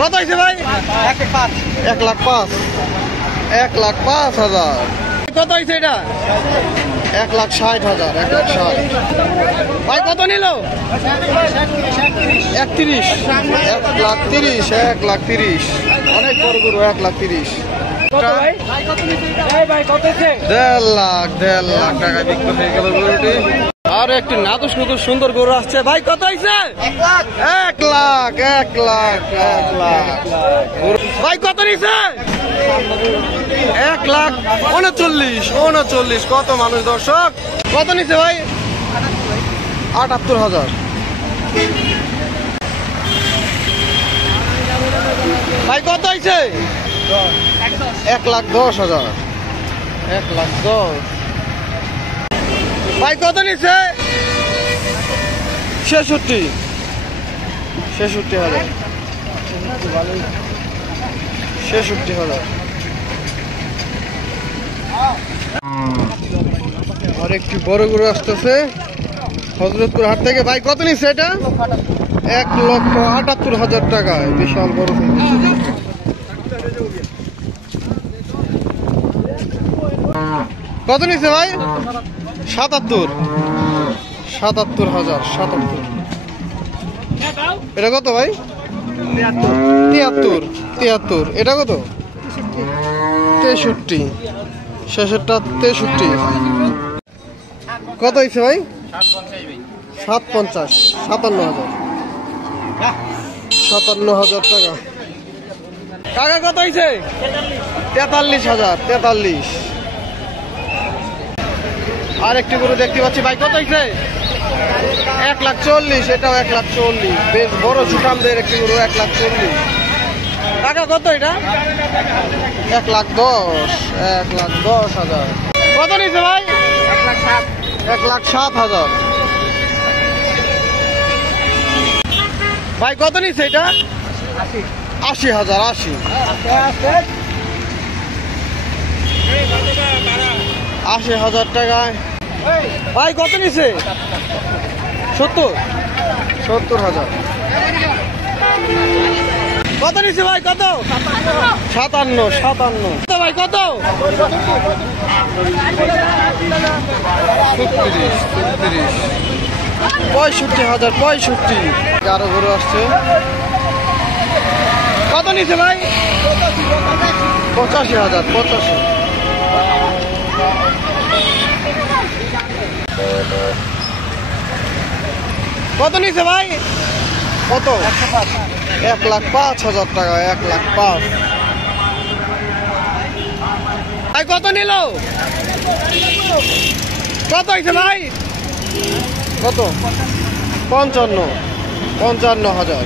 কত হয়েছে ভাই? 1,05,000। 1,05,000। কত হয়েছে এটা? 1,60,000। 1,60,000। ভাই কত নিল? 31। 1,30,000। 1,30,000। অনেক বড় গরু। 1,30,000। 1,50,000 টাকা বিক্রি হয়ে গেল গরুটি। আর একটি নাদুস নতুন সুন্দর গরু আসছে। ভাই কত হয়েছে? 1,00,000। ভাই কত নিছে? 1,39,000। কত মানুষ দর্শক? কত নিছে ভাই? 78,000। ভাই কত হয়েছে? 1,10,000। 1,10,000। ভাই কত নিচ্ছে? 66,000। 66,000। আর একটি বড় গরু আসতেছে হযরতপুর হাট থেকে। ভাই কত নিচ্ছে এটা? 1,78,000 টাকায়। বিশাল বড়। কত নিচ্ছে ভাই? 77,000। 77। এটা কত ভাই? 73। এটা কত? 63। শেষেরটা 63। কত হয়েছে ভাই? 750। 57,000। 57,000 টাকা। টাকা কত হয়েছে? 43,000। 43। আর একটি গরু দেখতে পাচ্ছি। ভাই কত হয়েছে? 1,40,000। এটাও 1,40,000। বেশ বড় সুঠামদের একটি গরু। 1,40,000 টাকা। কত এটা? 1,10,000। 1,10,000। কত নিচ্ছে ভাই? 1,07,000। ভাই কত নিচ্ছে এটা? 80,000। 80,000 টাকায়। ভাই কত নিচ্ছে? 70,000। কত নিচ্ছে ভাই? কত? 57। ভাই কত? 65,000। 65। আরো গরু আসছে। কত নিচ্ছে ভাই? 85,000। 85। কত নিচ্ছে ভাই? কত? 1,05,000 টাকা। 1,05,000। ভাই কত নিল? কত হয়েছে ভাই? কত? 55,000।